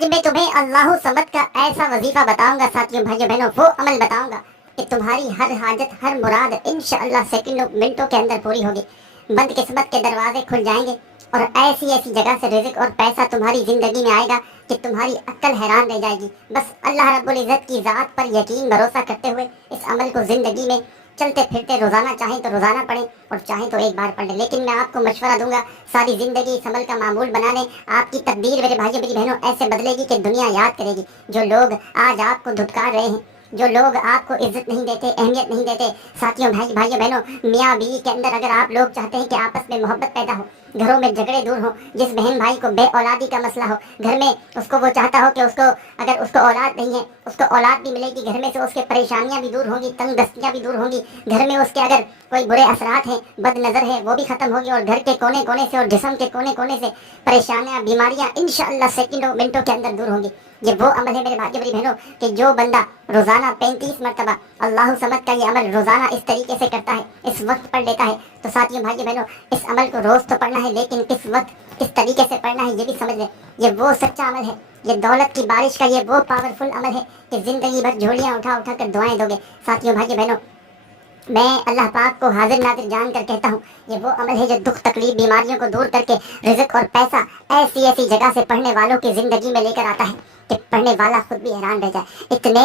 آج میں تمہیں اللہ صمد کا ایسا وظیفہ بتاؤں گا ساتھیوں بھائیوں بہنوں، وہ عمل بتاؤں گا کہ تمہاری ہر حاجت ہر مراد انشاءاللہ سیکنڈوں منٹوں کے اندر پوری ہوگی، بند قسمت کے دروازے کھل جائیں گے اور ایسی ایسی جگہ سے رزق اور پیسہ تمہاری زندگی میں آئے گا کہ تمہاری عقل حیران رہ جائے گی۔ بس اللہ رب العزت کی ذات پر یقین بھروسہ کرتے ہوئے اس عمل کو زندگی میں چلتے پھرتے روزانہ چاہیں تو روزانہ پڑھیں اور چاہیں تو ایک بار پڑھ لیں، لیکن میں آپ کو مشورہ دوں گا ساری زندگی اس عمل کا معمول بنانے آپ کی تقدیر میرے بھائیوں میری بہنوں ایسے بدلے گی کہ دنیا یاد کرے گی۔ جو لوگ آج آپ کو دھتکار رہے ہیں، جو لوگ آپ کو عزت نہیں دیتے، اہمیت نہیں دیتے، ساتھیوں بھائیوں بہنوں، میاں بیوی کے اندر اگر آپ لوگ چاہتے ہیں کہ آپس میں محبت پیدا ہو، گھروں میں جھگڑے دور ہوں، جس بہن بھائی کو بے اولادی کا مسئلہ ہو گھر میں، اس کو وہ چاہتا ہو کہ اگر اس کو اولاد نہیں ہے اس کو اولاد بھی ملے گی، گھر میں سے اس کے پریشانیاں بھی دور ہوں گی، تنگ دستیاں بھی دور ہوں گی، گھر میں اس کے اگر کوئی برے اثرات ہیں، بد نظر ہے، وہ بھی ختم ہوگی اور گھر کے کونے کونے سے اور جسم کے کونے کونے سے پریشانیاں بیماریاں انشاءاللہ سیکنڈوں منٹوں کے اندر دور ہوں گی۔ یہ وہ عمل ہے میرے بھائیوں میری بہنوں کہ جو بندہ روزانہ 35 مرتبہ اللہ صمد کا یہ عمل روزانہ اس طریقے سے کرتا ہے، اس وقت پڑھ لیتا ہے، تو ساتھیوں بھائیوں بہنوں اس عمل کو روز تو پڑھنا ہے، لیکن کس وقت کس طریقے سے پڑھنا ہے یہ بھی سمجھ لیں۔ یہ وہ سچا عمل ہے، یہ دولت کی بارش کا یہ وہ پاورفل عمل ہے کہ زندگی بھر جھولیاں اٹھا اٹھا کر دعائیں دو گے۔ ساتھیوں بھائیوں بہنوں، میں اللہ پاک کو حاضر ناظر جان کر کہتا ہوں، یہ وہ عمل ہے جو دکھ تکلیف بیماریوں کو دور کر کے رزق اور پیسہ ایسی ایسی جگہ سے پڑھنے والوں کی زندگی میں لے کر آتا ہے کہ پڑھنے والا خود بھی حیران رہ جائے۔ اتنے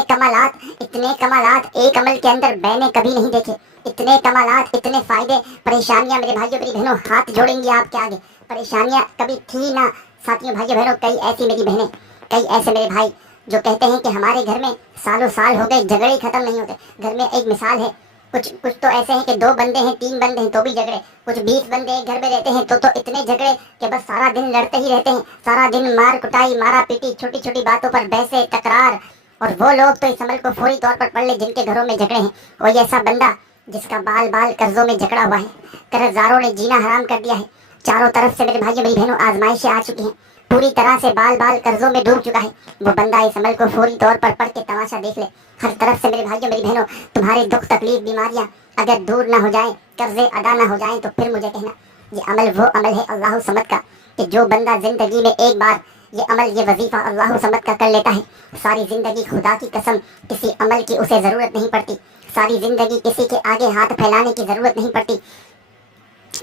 کمالات ایک عمل کے اندر میں نے کبھی نہیں دیکھے، اتنے کمالات، اتنے فائدے۔ پریشانیاں میرے بھائیوں میری بہنوں ہاتھ جوڑیں گی آپ کے آگے، پریشانیاں کبھی تھی نہ۔ ساتھیوں بھائیوں بہنوں، کئی ایسی میری بہنیں، کئی ایسے میرے بھائی جو کہتے ہیں کہ ہمارے گھر میں سالوں سال ہو گئے جھگڑے ہی ختم نہیں ہوتے۔ گھر میں ایک مثال ہے، کچھ تو ایسے ہیں کہ 2 بندے ہیں 3 بندے ہیں تو بھی جھگڑے، کچھ 20 بندے ایک گھر میں رہتے ہیں تو اتنے جھگڑے کہ بس سارا دن لڑتے ہی رہتے ہیں، سارا دن مار کٹائی، مارا پیٹی، چھوٹی چھوٹی باتوں پر بحثیں، تکرار۔ اور وہ لوگ تو اس عمل کو فوری طور پر پڑھ لیں جن کے گھروں میں جھگڑے ہیں۔ کوئی ایسا بندہ جس کا بال بال قرضوں میں جکڑا ہوا ہے، قرضداروں نے جینا حرام کر دیا ہے، چاروں طرف سے میرے بھائیوں میری بہنوں آزمائشیں آ چکی ہیں، پوری طرح سے بال بال قرضوں میں ڈوب چکا ہے، وہ بندہ اس عمل کو فوری طور پر پڑھ کے تماشا دیکھ لے۔ ہر طرف سے میرے بھائیوں میری بہنوں تمہارے دکھ تکلیف بیماریاں اگر دور نہ ہو جائیں، قرضے ادا نہ ہو جائیں، تو پھر مجھے کہنا۔ یہ عمل وہ عمل ہے اللہ صمد کا کہ جو بندہ زندگی میں ایک بار یہ عمل، یہ وظیفہ اللہ صمد کا کر لیتا ہے، ساری زندگی خدا کی قسم کسی عمل کی اسے ضرورت نہیں پڑتی، ساری زندگی کسی کے آگے ہاتھ پھیلانے کی ضرورت نہیں پڑتی،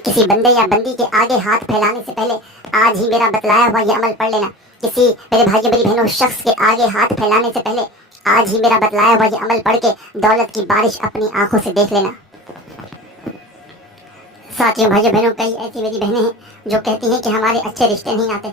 کسی بندے یا بندی کے آگے ہاتھ پھیلانے سے پہلے آج ہی میرا بتلایا ہوا یہ عمل پڑھ لینا۔ کسی میرے بھائیوں میری بہنوں شخص کے آگے ہاتھ پھیلانے سے پہلے آج ہی میرا بتلایا ہوا یہ عمل پڑھ کے دولت کی بارش اپنی آنکھوں سے دیکھ لینا۔ ساتھیوں بھائیوں بہنوں، کئی ایسی میری بہنیں ہیں جو کہتی ہیں کہ ہمارے اچھے رشتے نہیں آتے،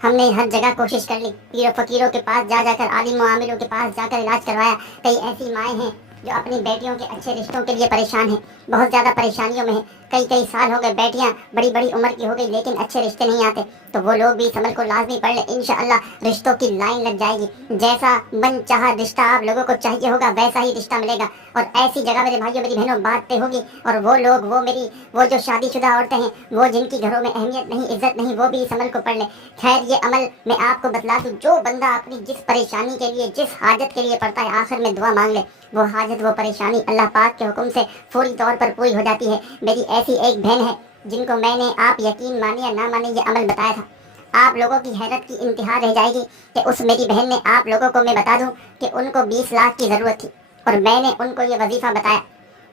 ہم نے ہر جگہ کوشش کر لی، پیر و فقیروں کے پاس جا جا کر، عالم و عاملوں کے پاس جا کر علاج کروایا۔ کئی ایسی مائیں ہیں جو اپنی بیٹیوں کے اچھے رشتوں کے لیے پریشان ہیں، بہت زیادہ پریشانیوں میں ہیں، کئی سال ہو گئے، بیٹیاں بڑی بڑی عمر کی ہو گئی لیکن اچھے رشتے نہیں آتے، تو وہ لوگ بھی اس عمل کو لازمی پڑھ لیں، انشاءاللہ رشتوں کی لائن لگ جائے گی۔ جیسا من چاہا رشتہ آپ لوگوں کو چاہیے ہوگا ویسا ہی رشتہ ملے گا، اور ایسی جگہ میرے بھائیوں میری بہنوں باتیں ہوگی، اور وہ لوگ وہ جو شادی شدہ عورتیں ہیں، وہ جن کی گھروں میں اہمیت نہیں، عزت نہیں، وہ بھی اس عمل کو پڑھ لیں۔ خیر یہ عمل میں آپ کو بتلا دوں، جو بندہ اپنی جس پریشانی کے لیے، جس حاجت کے لیے پڑھتا ہے، آخر میں دعا مانگ لے، وہ حاجت وہ پریشانی اللہ پاک کے حکم سے فوری طور پر پوری ہو جاتی ہے۔ میری ایسی ایک بہن ہے جن کو میں نے، آپ یقین مانے یا نہ مانے، یہ عمل بتایا تھا، آپ لوگوں کی حیرت کی انتہا رہ جائے گی کہ اس میری بہن نے، آپ لوگوں کو میں بتا دوں کہ ان کو 20 لاکھ کی ضرورت تھی، اور میں نے ان کو یہ وظیفہ بتایا،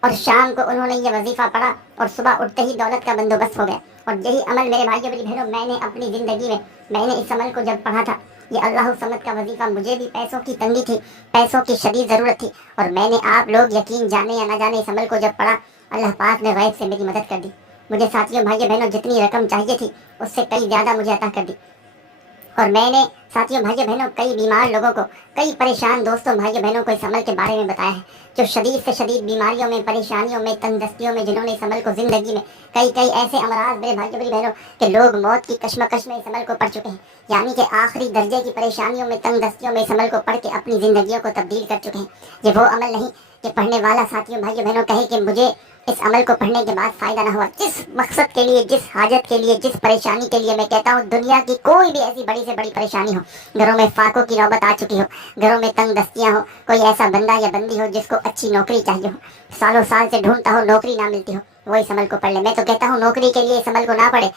اور شام کو انہوں نے یہ وظیفہ پڑھا، اور صبح اٹھتے ہی دولت کا بندوبست ہو گیا۔ اور یہی عمل میرے بھائیوں میری بہنوں میں نے اپنی زندگی میں نے اس عمل کو جب پڑھا تھا، یہ اللہ صمد کا وظیفہ، مجھے بھی پیسوں کی تنگی تھی، پیسوں کی شدید ضرورت تھی، اور میں نے، آپ لوگ یقین جانے یا نہ جانے، اس عمل کو جب پڑھا، اللہ پاک نے غیب سے میری مدد کر دی، مجھے ساتھیوں بھائیوں بہنوں جتنی رقم چاہیے تھی اس سے کئی زیادہ مجھے عطا کر دی۔ اور میں نے ساتھیوں بھائیوں بہنوں کئی بیمار لوگوں کو، کئی پریشان دوستوں بھائیوں بہنوں کو اس عمل کے بارے میں بتایا ہے، جو شدید سے شدید بیماریوں میں، پریشانیوں میں، تنگ دستیوں میں، جنہوں نے اس عمل کو زندگی میں، کئی ایسے امراض میرے بھائیوں میری بہنوں کہ لوگ موت کی کشمکش میں اس عمل کو پڑھ چکے ہیں، یعنی کہ آخری درجے کی پریشانیوں میں، تنگ دستیوں میں اس عمل کو پڑھ کے اپنی زندگیوں کو تبدیل کر چکے ہیں۔ یہ وہ عمل نہیں کہ پڑھنے والا ساتھیوں بھائیوں بہنوں کہے کہ مجھے اس عمل کو پڑھنے کے بعد فائدہ نہ ہوا۔ جس مقصد کے لیے، جس حاجت کے لیے، جس پریشانی کے لیے، میں کہتا ہوں دنیا کی کوئی بھی ایسی بڑی سے بڑی پریشانی ہو، گھروں میں فاقوں کی نوبت آ چکی ہو، گھروں میں تنگ دستیاں ہو، کوئی ایسا بندہ یا بندی ہو جس کو اچھی نوکری چاہیے ہو، سالوں سال سے ڈھونڈتا ہو، نوکری نہ ملتی ہو، وہ اس عمل کو پڑھ لے۔ میں تو کہتا ہوں نوکری کے لیے اس عمل کو نہ پڑھے،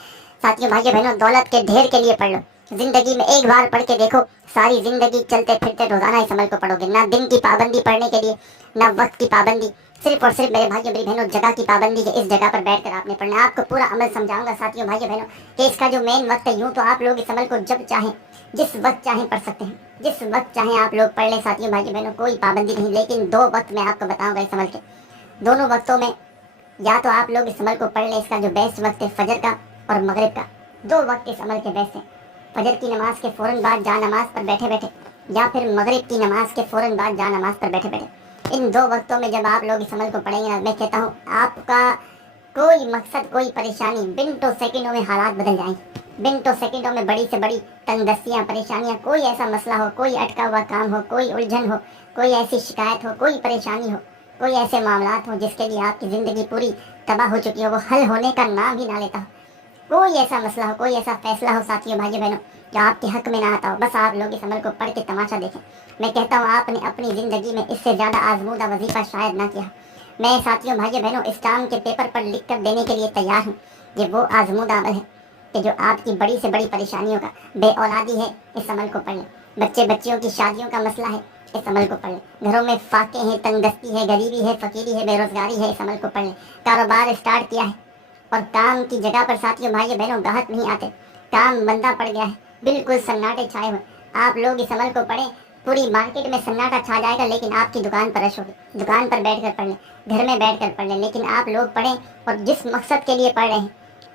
ساتھیوں بھائیوں بہنوں دولت کے ڈھیر کے لیے پڑھ لو، जिंदगी में एक बार पढ़ के देखो, सारी जिंदगी चलते फिरते रोजाना इस अमल को पढ़ोगे। ना दिन की पाबंदी पढ़ने के लिए, ना वक्त की पाबंदी, सिर्फ और सिर्फ मेरे भाइयों मेरी बहनों जगह की पाबंदी है। इस जगह पर बैठकर आपने पढ़ना है। आपको पूरा अमल समझाऊंगा साथियों भाइयों बहनों कि इसका जो मेन वक्त है, यूं तो आप लोग इस अमल को जब चाहें जिस वक्त चाहें पढ़ सकते हैं, जिस वक्त चाहें आप लोग पढ़ लें साथियों भाइयों बहनों, कोई पाबंदी नहीं। लेकिन 2 वक्त मैं आपको बताऊंगा इस अमल के। दोनों वक्तों में या तो आप लोग इस अमल को पढ़ लें, इसका जो बेस्ट वक्त है फजर का और मगरिब का। 2 वक्त इस अमल के बेस्ट हैं। फजर की नमाज के फ़ौरन बाद जा नमाज पर बैठे बैठे, या फिर मगरिब की नमाज के फ़ौरन बाद जा नमाज पर बैठे बैठे। इन 2 वक्तों में जब आप लोग इस अमल को पढ़ेंगे ना, मैं कहता हूँ आपका कोई मकसद, कोई परेशानी, मिनटों सेकंडों में हालात बदल जाएंगे। मिनटों सेकंडों में बड़ी से बड़ी तंगदस्तियाँ, परेशानियाँ, कोई ऐसा मसला हो, कोई अटका हुआ काम हो, कोई उलझन हो, कोई ऐसी शिकायत हो, कोई परेशानी हो, कोई ऐसे मामलात हो जिसके लिए आपकी ज़िंदगी पूरी तबाह हो चुकी हो, वो हल होने का नाम ही ना लेता हो। कोई ऐसा मसला हो, कोई ऐसा फैसला हो साथियों भाइयों बहनों जो आपके हक में ना आता हो, बस आप लोग इस अमल को पढ़ के तमाशा देखें। मैं कहता हूँ आपने अपनी ज़िंदगी में इससे ज़्यादा आजमूदा वजीफ़ा शायद ना किया। मैं साथियों भाइयों बहनों इस काम के पेपर पर लिख कर देने के लिए तैयार हूँ। ये वो आजमूदा अमल है कि जो आपकी बड़ी से बड़ी परेशानियों का, बेऔलादी है, इस अमल को पढ़ लें। बच्चे बच्चियों की शादियों का मसला है, इस अमल को पढ़ लें। घरों में फाके हैं, तंगदस्ती है, गरीबी है, फकीरी है, बेरोजगारी है, इस अमल को पढ़ लें। कारोबार स्टार्ट किया है और काम की जगह पर साथियों भाइयों बहनों गाहक नहीं आते, काम मंदा पड़ गया है, बिल्कुल सन्नाटे छाए हुए। आप लोग इस अमल को पढ़ें, पूरी मार्केट में सन्नाटा छा जाएगा, लेकिन आपकी दुकान पर रश होगी। दुकान पर बैठ कर पढ़ लें, घर में बैठ कर पढ़ लें, लेकिन आप लोग पढ़ें और जिस मकसद के लिए पढ़ रहे हैं,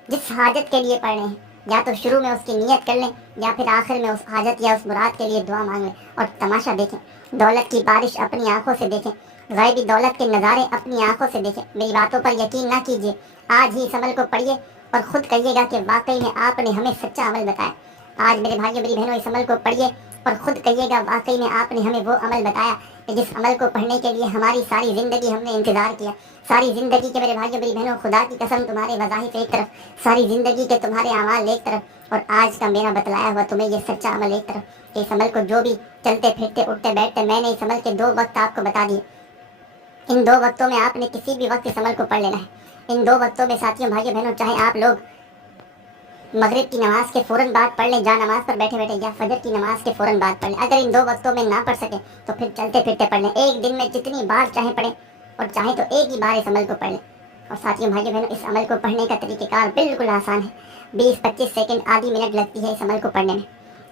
जिस हाजत के लिए पढ़ रहे हैं, या तो शुरू में उसकी नीयत कर लें, या फिर आखिर में उस हाजत या उस मुराद के लिए दुआ मांग लें और तमाशा देखें। दौलत की बारिश अपनी आंखों से देखें, गैबी दौलत के नज़ारे अपनी आंखों से देखें। मेरी बातों पर यकीन ना कीजिए, आज ही इस अमल को पढ़िए और खुद कहिएगा कि वाकई में आपने हमें सच्चा अमल बताया। आज मेरे भाइयों मेरी बहनों इस अमल को पढ़िए और खुद कहिएगा वाकई में आपने हमें वो अमल बताया कि जिस अमल को पढ़ने के लिए हमारी सारी ज़िंदगी हमने इंतज़ार किया। सारी ज़िंदगी के मेरे भाइयों मेरी बहनों, खुदा की कसम तुम्हारे वज़ाहिफ एक तरफ, सारी ज़िंदगी के तुम्हारे अमाल एक तरफ, और आज का मेरा बतलाया हुआ तुम्हें ये सच्चा अमल एक तरफ। इस अमल को जो भी चलते फिरते उठते बैठते, मैंने इस अमल के 2 वक्त आपको बता दिए। इन 2 वक्तों में आपने किसी भी वक्त इस अमल को पढ़ लेना है। इन 2 वक्तों में साथियों भाइयों बहनों, चाहे आप लोग मगरिब की नमाज के फ़ौरन बाद पढ़ लें जा नमाज पर बैठे बैठे, या फजर की नमाज के फ़ौरन बाद पढ़ लें। अगर इन 2 वक्तों में ना पढ़ सकें तो फिर चलते फिरते पढ़ लें। एक दिन में जितनी बार चाहे पढ़ें, और चाहे तो एक ही बार इस अमल को पढ़ लें। और साथियों भाइयों बहनों, इस अमल को पढ़ने का तरीक़ेकार बिल्कुल आसान है। 20-25 सेकंड, आधी मिनट लगती है इस अमल को पढ़ने में।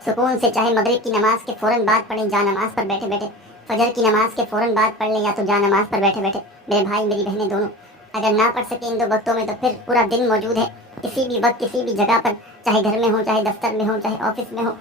सुकून से चाहे मगरिब की नमाज के फ़ौरन बाद पढ़ें जा नमाज पर बैठे बैठे, फजर की नमाज के फ़ौरन बाद पढ़ लें, या तो जा नमाज पर बैठे बैठे। मेरे भाई मेरी बहनें दोनों अगर ना पढ़ सके इन 2 वक्तों में, तो फिर पूरा दिन मौजूद है किसी भी वक्त, किसी भी जगह पर, चाहे घर में हो, चाहे दफ्तर में हो, चाहे ऑफिस में हो,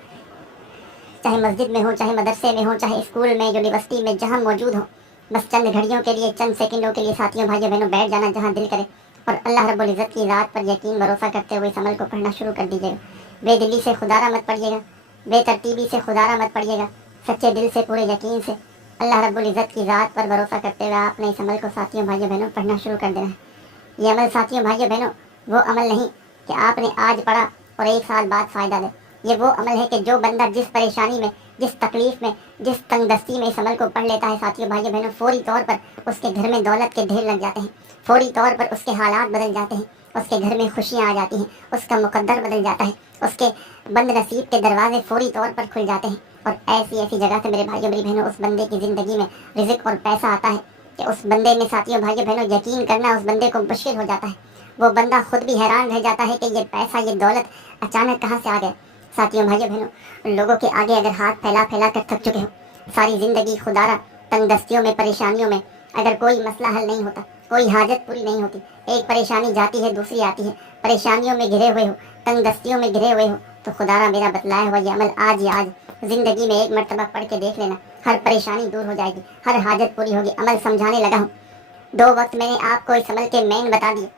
चाहे मस्जिद में हो, चाहे मदरसे में हो, चाहे स्कूल में, यूनिवर्सिटी में, जहाँ मौजूद हो। बस चंद घड़ियों के लिए, चंद सेकंडों के लिए साथियों भाइयों बहनों बैठ जाना जहाँ दिल करे, और अल्लाह रब्बुल इज़्ज़त की ज़ात पर यकीन भरोसा करते हुए इस अमल को पढ़ना शुरू कर दीजिएगा। बेदिली से खुदारा मत पढ़िएगा, बेतरतीबी से खुदारा मत पढ़िएगा, सच्चे दिल से, पूरे यकीन से अल्लाह रब्बुल इज़्ज़त की ज़ात पर भरोसा करते हुए आपने इस अमल को साथियों भाइयों बहनों पढ़ना शुरू कर देना है। ये अमल साथियों भाइयों बहनों वो अमल नहीं कि आपने आज पढ़ा और 1 साल बाद फ़ायदा दे। ये वो अमल है कि जो बंदा जिस परेशानी में, जिस तकलीफ़ में, जिस तंगदस्ती में इस अमल को पढ़ लेता है साथियों भाइयों बहनों, फौरी तौर पर उसके घर में दौलत के ढेर लग जाते हैं, फौरी तौर पर उसके हालात बदल जाते हैं, उसके घर में खुशियाँ आ जाती हैं, उसका मुकद्दर बदल जाता है, उसके बंद नसीब के दरवाजे फौरी तौर पर खुल जाते हैं। और ऐसी ऐसी जगह से मेरे भाइयों मेरी बहनों उस बंदे की ज़िंदगी में रिज़्क़ और पैसा आता है कि उस बंदे में साथियों भाइयों बहनों यकीन करना उस बंदे को मुश्किल हो जाता है। वो बंदा खुद भी हैरान रह जाता है कि ये पैसा, ये दौलत अचानक कहाँ से आ गए। साथियों भाइयों बहनों, लोगों के आगे अगर हाथ फैला फैला कर थक चुके हो, सारी ज़िंदगी खुदारा तंगदस्तियों में, परेशानियों में, अगर कोई मसला हल नहीं होता, कोई हाजत पूरी नहीं होती, एक परेशानी जाती है दूसरी आती है, परेशानियों में घिरे हुए हो, तंगदस्तियों में घिरे हुए हो, तो खुदारा मेरा बतलाया हुआ ये अमल आज ही आज ज़िंदगी में एक मरतबा पढ़ के देख लेना, हर परेशानी दूर हो जाएगी, हर हाजत पूरी होगी। अमल समझाने लगा हूँ। 2 वक्त मैंने आपको इस अमल के मेन बता दिए,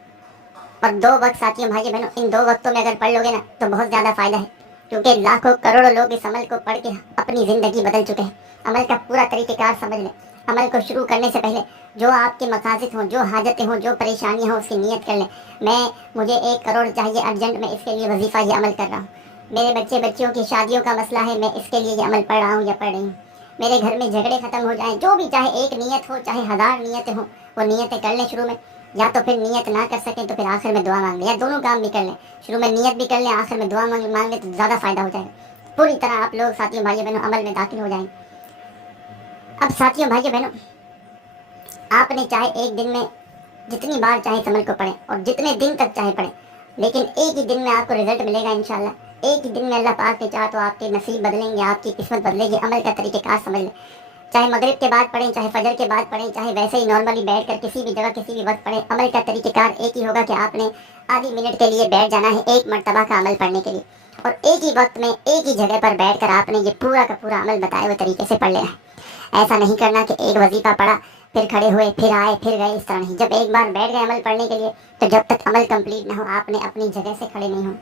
और 2 वक्त साथियों भाइयों बहनों, इन 2 वक्तों में अगर पढ़ लोगे ना तो बहुत ज़्यादा फ़ायदा है, क्योंकि लाखों करोड़ों लोग इस अमल को पढ़ के अपनी ज़िंदगी बदल चुके हैं। अमल का पूरा तरीक़ेकार समझ लें। अमल को शुरू करने से पहले जो आपके मकासद हों, जो हाजतें हों, जो परेशानियाँ हों, उसकी नीयत कर लें। मुझे 1 करोड़ चाहिए अर्जेंट, में इसके लिए वजीफ़ा ये अमल कर रहा हूँ। मेरे बच्चे बच्चियों की शादियों का मसला है, मैं इसके लिए ये अमल पढ़ रहा हूँ या पढ़ रही हूँ। मेरे घर में झगड़े ख़त्म हो जाएं, जो भी, चाहे एक नीयत हो, चाहे 1000 नीयतें हों, वो नीयतें कर लें शुरू में, या तो फिर नीयत ना कर सकें तो फिर आखिर में दुआ मांग लें, या दोनों काम भी कर लें। शुरू में नीयत भी कर लें, आखिर में दुआ मांग लें तो ज़्यादा फ़ायदा हो जाएगा। पूरी तरह आप लोग साथियों भाइयों बहनों अमल में दाखिल हो जाएंगे। अब साथियों भाइयों बहनों, आपने चाहे एक दिन में जितनी बार चाहे इस अमल को पढ़ें और जितने दिन तक चाहे पढ़ें, लेकिन एक ही दिन में आपको रिजल्ट मिलेगा इंशाल्लाह। एक ही दिन में अल्लाह पाक ने चाहा तो आपके नसीब बदलेंगे, आपकी किस्मत बदलेगी। अमल का तरीक़ेकार समझ लें। चाहे मगरिब के बाद पढ़ें, चाहे फजर के बाद पढ़ें, चाहे वैसे ही नॉर्मली बैठ कर किसी भी जगह किसी भी वक्त पढ़ें, अमल का तरीक़ेकार एक ही होगा कि आपने आधी मिनट के लिए बैठ जाना है एक मरतबा का अमल पढ़ने के लिए, और एक ही वक्त में एक ही जगह पर बैठ कर आपने ये पूरा का पूरा अमल बताए हुए तरीके से पढ़ लेना है। ऐसा नहीं करना कि एक वजीफा पढ़ा फिर खड़े हुए फिर आए फिर गए, इस तरह नहीं। जब एक बार बैठ गए अमल पढ़ने के लिए तो जब तक अमल कंप्लीट ना हो आपने अपनी जगह से खड़े नहीं हो।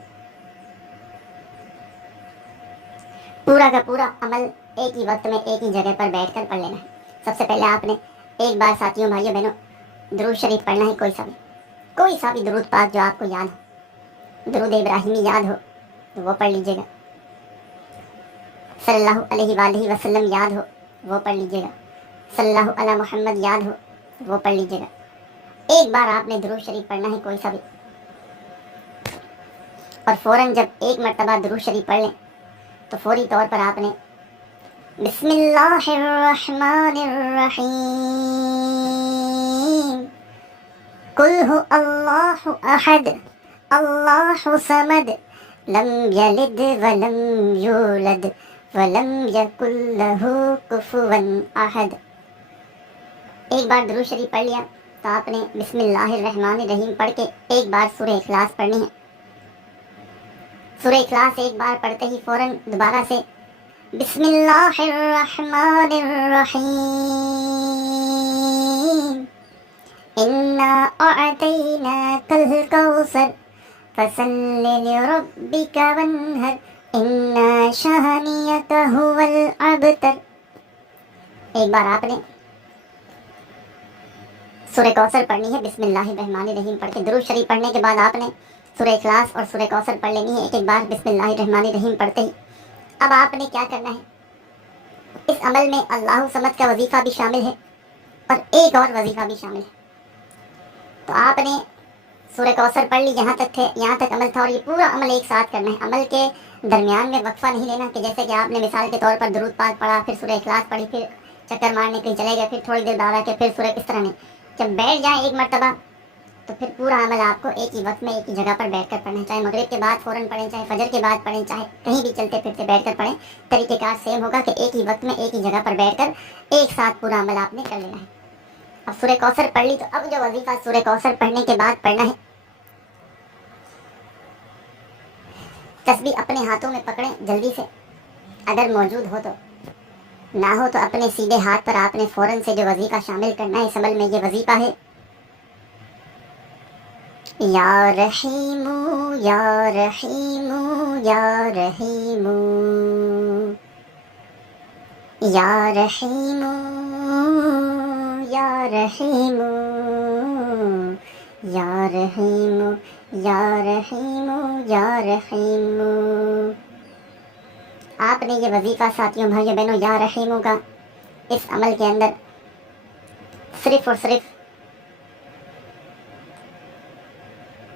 पूरा का पूरा अमल एक ही वक्त में एक ही जगह पर बैठकर पढ़ लेना है। सबसे पहले आपने एक बार साथियों भाइयों बहनों दुरूद शरीफ पढ़ना है, कोई सा भी दुरूद पाक जो आपको याद हो। दुरूद इब्राहिमी याद हो तो वो पढ़ लीजिएगा, सल्लल्लाहु अलैहि वसल्लम याद हो वो पढ़ लीजिएगा, सल्लल्लाहु अला मुहम्मद याद हो वो पढ़ लीजिएगा। एक बार आपने दुरूद शरीफ पढ़ना है कोई सा भी, और फ़ौरन जब एक मरतबा दुरूद शरीफ पढ़ लें तो फौरी तौर पर आपने बिस्मिल्लाहिर्रहमानिर्रहीम कुल हु अल्लाहु अहद अल्लाहु समद लम यलिद वलम यूलद वलम यकुल लहू कुफुवन अहद। एक बार दुरूद शरीफ पढ़ लिया तो आपने बिस्मिल्लाहिर्रहमानिर्रहीम पढ़ के एक बार सूरह इखलास पढ़नी है। सूरह इखलास एक बार पढ़ते ही फौरन दोबारा से बिस्मिल्लाहिर्रहमानिर्रहीम इन्ना अअतैनाकल कौसर फसल्लि लिरब्बिका वन्हर इन्ना शानियका हुवल अबतर। एक बार आपने सूरह कौसर पढ़नी है बिस्मिल्लाहिर्रहमानिर्रहीम पढ़ के। दुरूद शरीफ पढ़ने के बाद आपने सूरह इखलास और सूरह कौसर पढ़ लेनी है एक बार बिस्मिल्लाहिर्रहमानिर्रहीम पढ़ते ही। अब आपने क्या करना है, इस अमल में अल्लाहु समद का वजीफ़ा भी शामिल है और एक और वजीफ़ा भी शामिल है। तो आपने सूरह कौसर पढ़ ली, यहाँ तक अमल था, और ये पूरा अमल एक साथ करना है। अमल के दरमियान में वक्फा नहीं लेना कि जैसे कि आपने मिसाल के तौर पर दुरूद पाक पढ़ा, फिर सूरह इखलास पढ़ी, फिर चक्कर मारने कहीं चले गए, फिर थोड़ी देर बाद आके फिर सूरह, इस तरह नहीं। जब बैठ जाए एक मरतबा तो फिर पूरा अमल आपको एक ही वक्त में एक ही जगह पर बैठकर पढ़ना है। चाहे मगरिब के बाद फ़ौरन पढ़ें, चाहे फजर के बाद पढ़ें, चाहे कहीं भी चलते फिरते बैठकर पढ़ें, तरीक़ेकार सेम होगा कि एक ही वक्त में एक ही जगह पर बैठकर एक साथ पूरा अमल आपने कर लेना है। अब सूरह कौसर पढ़ ली तो अब जो वजीफ़ा सूरह कौसर पढ़ने के बाद पढ़ना है, तस्बीह अपने हाथों में पकड़ें जल्दी से, अगर मौजूद हो तो, ना हो तो अपने सीधे हाथ पर आपने फ़ौरन से जो वजीफ़ा शामिल करना है इस अमल में, ये वजीफ़ा है या रहीमू या रहीमू या रहीमू या रहीमू या रहीमू या रहीमू या रहीमू या रहीमू। आपने ये वजीफ़ा साथियों भाइयों बहनों या रहीमू का इस अमल के अंदर सिर्फ़ और सिर्फ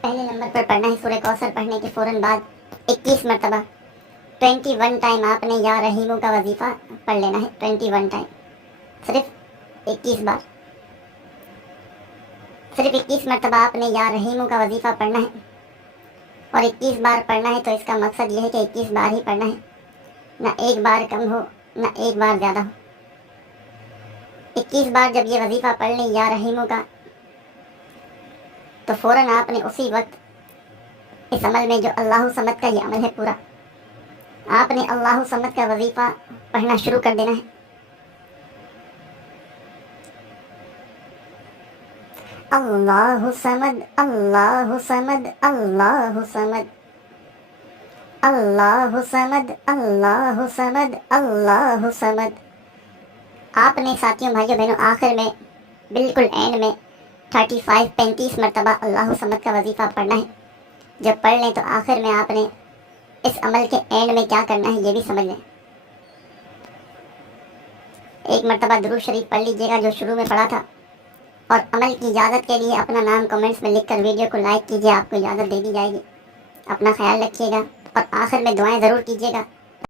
पहले नंबर पर पढ़ना है। सूरह कौसर पढ़ने के फ़ौरन बाद 21 मरतबा 21 टाइम आपने या रहीमू का वजीफ़ा पढ़ लेना है। 21 टाइम, सिर्फ 21 बार, सिर्फ 21 मरतबा आपने या रहीमू का वजीफ़ा पढ़ना है। और 21 बार पढ़ना है तो इसका मकसद ये है कि 21 बार ही पढ़ना है, ना एक बार कम हो ना एक बार ज़्यादा हो। 21 बार जब ये वजीफ़ा पढ़ लें या रहीमू का तो फ़ौरन आपने उसी वक्त इस अमल में जो अल्लाहु समद का ये अमल है पूरा, आपने अल्लाहु समद का वजीफ़ा पढ़ना शुरू कर देना है। अल्लाहु समद अल्लाहु समद अल्लाहु समद अल्लाहु समद अल्लाहु समद अल्लाहु समद। आपने साथियों भाइयों बहनों आखिर में बिल्कुल एंड में 35 मरतबा अल्लाहु समद का वजीफ़ा पढ़ना है। जब पढ़ लें तो आखिर में आपने इस अमल के एंड में क्या करना है ये भी समझ लें। एक मरतबा दुरूद शरीफ पढ़ लीजिएगा जो शुरू में पढ़ा था, और अमल की इजाज़त के लिए अपना नाम कमेंट्स में लिखकर वीडियो को लाइक कीजिए, आपको इजाज़त दे दी जाएगी। अपना ख्याल रखिएगा और आखिर में दुआएं ज़रूर कीजिएगा।